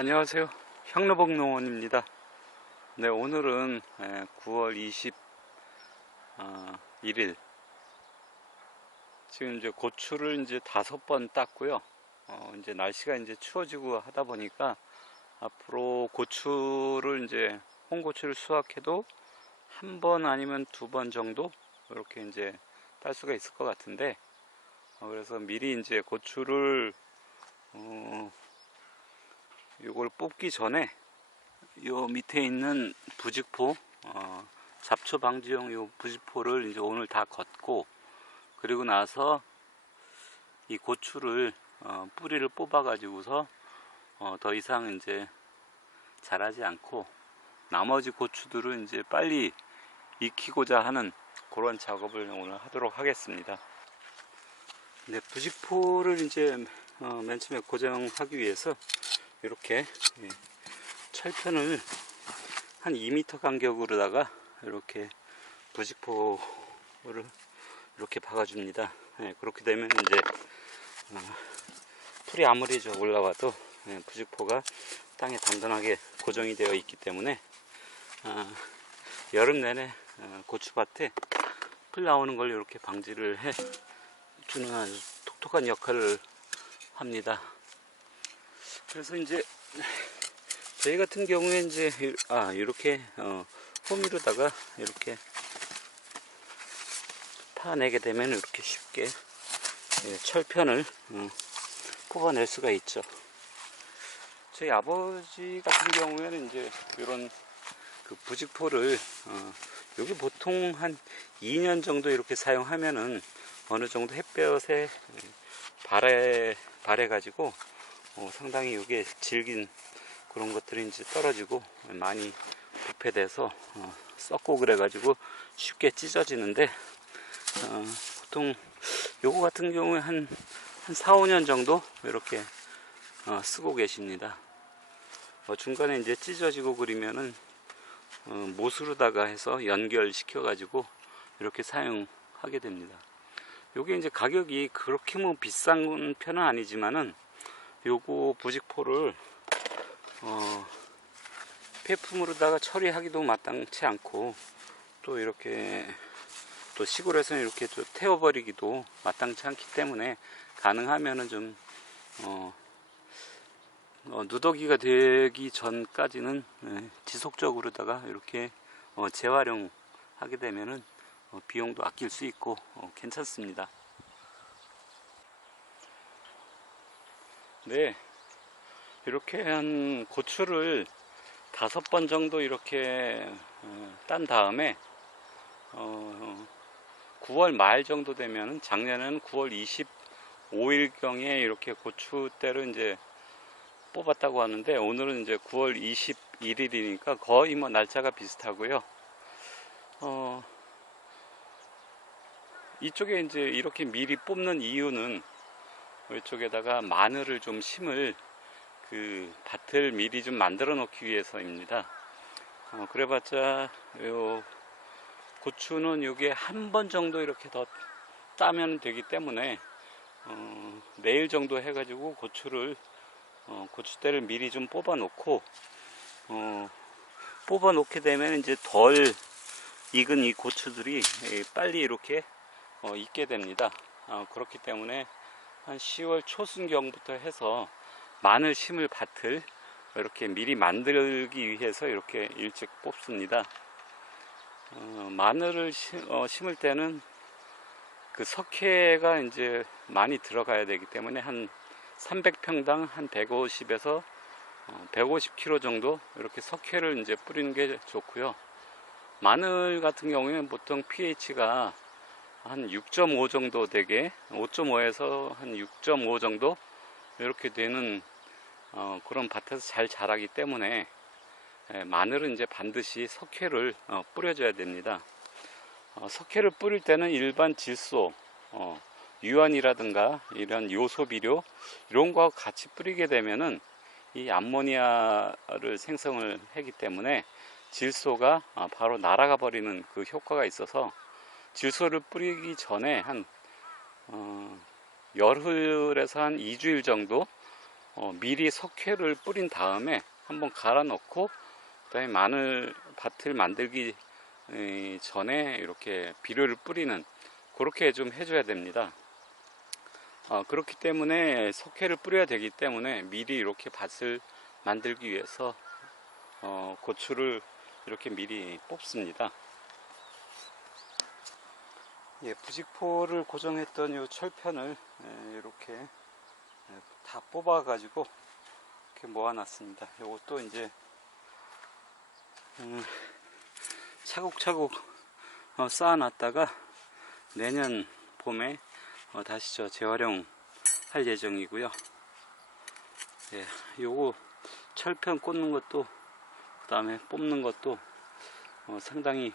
안녕하세요. 향로복 농원입니다. 네, 오늘은 9월 21일. 지금 이제 고추를 이제 5번 땄고요. 이제 날씨가 이제 추워지고 하다 보니까 앞으로 고추를 이제 홍고추를 수확해도 한 번 아니면 2번 정도 이렇게 이제 딸 수가 있을 것 같은데, 그래서 미리 이제 고추를 요걸 뽑기 전에 요 밑에 있는 부직포, 잡초 방지용 요 부직포를 이제 오늘 다 걷고, 그리고 나서 이 고추를 뿌리를 뽑아 가지고서 더 이상 이제 자라지 않고 나머지 고추들은 이제 빨리 익히고자 하는 그런 작업을 오늘 하도록 하겠습니다. 네, 부직포를 이제 맨 처음에 고정하기 위해서 이렇게 철편을 한 2m 간격으로다가 이렇게 부직포를 이렇게 박아줍니다. 그렇게 되면 이제 풀이 아무리 올라와도 부직포가 땅에 단단하게 고정이 되어 있기 때문에 여름 내내 고추밭에 풀 나오는 걸 이렇게 방지를 해 주는 아주 톡톡한 역할을 합니다. 그래서 이제 저희 같은 경우에 이제 이렇게 호미로다가 이렇게 파내게 되면 이렇게 쉽게 철편을 뽑아낼 수가 있죠. 저희 아버지 같은 경우에는 이제 이런 그 부직포를 여기 보통 한 2년 정도 이렇게 사용하면은 어느 정도 햇볕에 발해 가지고 상당히 이게 질긴 그런 것들이 이제 떨어지고 많이 부패돼서 썩고 그래가지고 쉽게 찢어지는데, 보통 요거 같은 경우에 한 4, 5년 정도 이렇게 쓰고 계십니다. 중간에 이제 찢어지고 그러면은 못으로다가 해서 연결시켜 가지고 이렇게 사용하게 됩니다. 요게 이제 가격이 그렇게 뭐 비싼 편은 아니지만은 요거 부직포를 폐품으로다가 처리하기도 마땅치 않고, 또 이렇게 또 시골에서는 이렇게 좀 태워버리기도 마땅치 않기 때문에 가능하면은 좀 누더기가 되기 전까지는 지속적으로다가 이렇게 재활용하게 되면은 비용도 아낄 수 있고 괜찮습니다. 네, 이렇게 한 고추를 5번 정도 이렇게 딴 다음에 9월 말 정도 되면, 작년에는 9월 25일경에 이렇게 고추대를 이제 뽑았다고 하는데, 오늘은 이제 9월 21일이니까 거의 뭐 날짜가 비슷하고요. 이쪽에 이제 이렇게 미리 뽑는 이유는 이쪽에다가 마늘을 좀 심을 그 밭을 미리 좀 만들어 놓기 위해서입니다. 그래봤자 요 고추는 요게 한 번 정도 이렇게 더 따면 되기 때문에 내일 정도 해가지고 고추대를 미리 좀 뽑아 놓고 뽑아 놓게 되면 이제 덜 익은 이 고추들이 빨리 이렇게 익게 됩니다. 그렇기 때문에 한 10월 초순경부터 해서 마늘 심을 밭을 이렇게 미리 만들기 위해서 이렇게 일찍 뽑습니다. 마늘을 심을 때는 그 석회가 이제 많이 들어가야 되기 때문에 한 300평당 한 150에서 150kg 정도 이렇게 석회를 이제 뿌리는 게 좋고요. 마늘 같은 경우에는 보통 pH가 한 6.5 정도 되게, 5.5에서 한 6.5 정도 이렇게 되는 그런 밭에서 잘 자라기 때문에 마늘은 이제 반드시 석회를 뿌려줘야 됩니다. 석회를 뿌릴 때는 일반 질소, 유황이라든가 이런 요소 비료 이런 거와 같이 뿌리게 되면은 이 암모니아를 생성을 하기 때문에 질소가 바로 날아가 버리는 그 효과가 있어서, 질소를 뿌리기 전에 한 열흘에서 한 2주일 정도 미리 석회를 뿌린 다음에 한번 갈아 넣고, 그 다음에 마늘 밭을 만들기 전에 이렇게 비료를 뿌리는, 그렇게 좀 해줘야 됩니다. 그렇기 때문에 석회를 뿌려야 되기 때문에 미리 이렇게 밭을 만들기 위해서 고추를 이렇게 미리 뽑습니다. 예, 부직포를 고정했던 이 철편을 이렇게 다 뽑아 가지고 이렇게 모아 놨습니다. 이것도 이제 차곡차곡 쌓아 놨다가 내년 봄에 다시 재활용 할 예정이고요. 예, 요거 철편 꽂는 것도, 그 다음에 뽑는 것도 상당히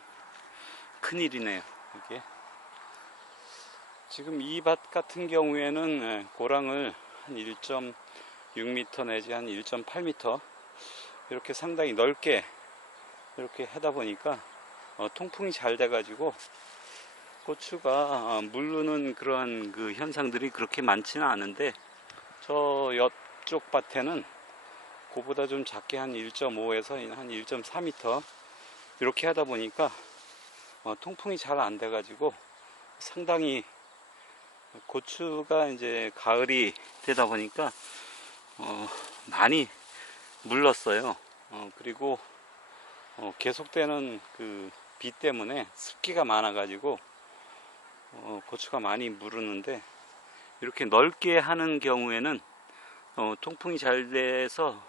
큰 일이네요. 이게 지금 이 밭 같은 경우에는 고랑을 한 1.6m 내지 한 1.8m 이렇게 상당히 넓게 이렇게 하다 보니까 통풍이 잘 돼 가지고 고추가 물르는 그런 그 현상들이 그렇게 많지는 않은데, 저 옆쪽 밭에는 그보다 좀 작게 한 1.5에서 한 1.4m 이렇게 하다 보니까 통풍이 잘 안 돼 가지고 상당히 고추가 이제 가을이 되다 보니까 많이 물렀어요. 그리고 계속되는 그 비 때문에 습기가 많아 가지고 고추가 많이 무르는데, 이렇게 넓게 하는 경우에는 통풍이 잘 돼서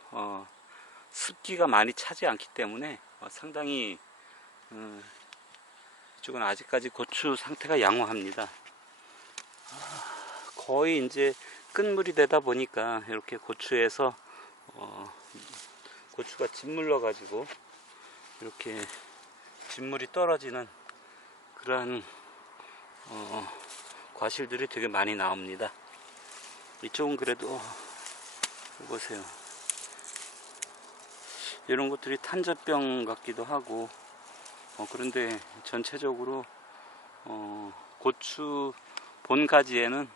습기가 많이 차지 않기 때문에 상당히 이쪽은 아직까지 고추 상태가 양호합니다. 거의 이제 끝물이 되다 보니까 이렇게 고추에서 고추가 짓물러 가지고 이렇게 진물이 떨어지는 그러한 과실들이 되게 많이 나옵니다. 이쪽은 그래도 보세요. 이런 것들이 탄저병 같기도 하고, 그런데 전체적으로 고추 본가지에는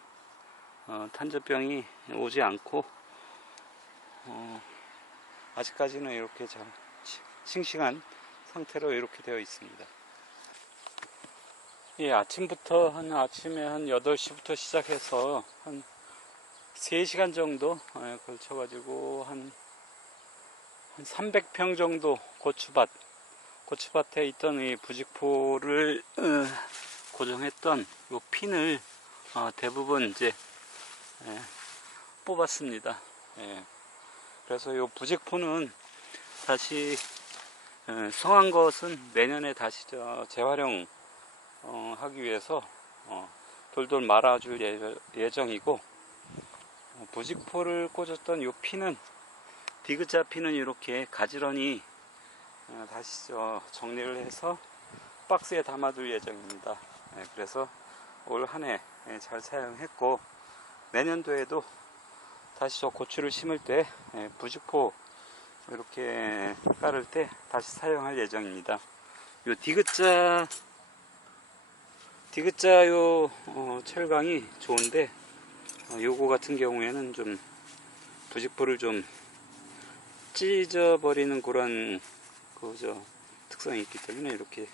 탄저병이 오지 않고 아직까지는 이렇게 잘 싱싱한 상태로 이렇게 되어 있습니다. 예, 아침에 한 8시부터 시작해서 한 3시간 정도 걸쳐 가지고 한 300평 정도 고추밭에 있던 이 부직포를 고정했던 요 핀을 대부분 이제 뽑았습니다. 그래서 요 부직포는 다시 성한 것은 내년에 다시 재활용 하기 위해서 돌돌 말아줄 예정이고, 부직포를 꽂았던 요 피는, 디귿자 피는 이렇게 가지런히 다시 정리를 해서 박스에 담아둘 예정입니다. 그래서 올 한 해 잘 사용했고, 내년도에도 다시 고추를 심을 때 부직포 이렇게 깔을 때 다시 사용할 예정입니다. 요 디귿자 요 철강이 좋은데, 요거 같은 경우에는 좀 부직포를 좀 찢어버리는 그런 특성이 있기 때문에 이렇게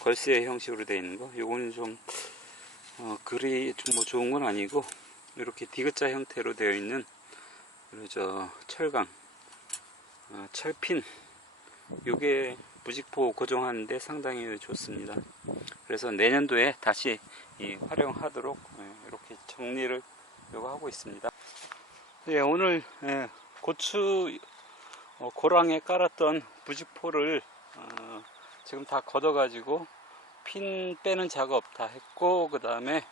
걸쇠 형식으로 되어 있는 거, 요거는 좀 그리 좀 좋은 건 아니고, 이렇게 디귿자 형태로 되어 있는 철강, 철핀, 요게 부직포 고정하는데 상당히 좋습니다. 그래서 내년도에 다시 활용하도록 이렇게 정리를 하고 있습니다. 예, 오늘 고추 고랑에 깔았던 부직포를 지금 다 걷어 가지고 핀 빼는 작업 다 했고, 그 다음에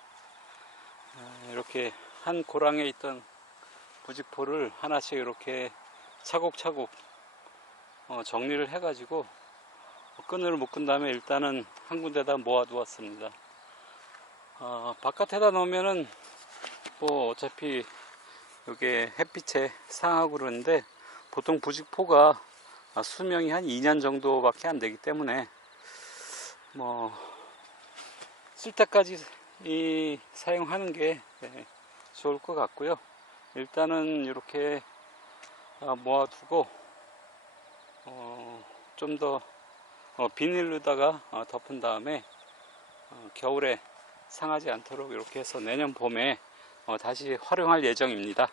이렇게 한 고랑에 있던 부직포를 하나씩 이렇게 차곡차곡 정리를 해 가지고 끈을 묶은 다음에 일단은 한 군데다 모아 두었습니다. 바깥에다 놓으면은 뭐 어차피 이게 햇빛에 상하고 그러는데, 보통 부직포가 수명이 한 2년 정도밖에 안 되기 때문에 뭐 쓸 때까지 사용하는 게 좋을 것 같고요. 일단은 이렇게 모아두고 좀 더 비닐로다가 덮은 다음에 겨울에 상하지 않도록 이렇게 해서 내년 봄에 다시 활용할 예정입니다.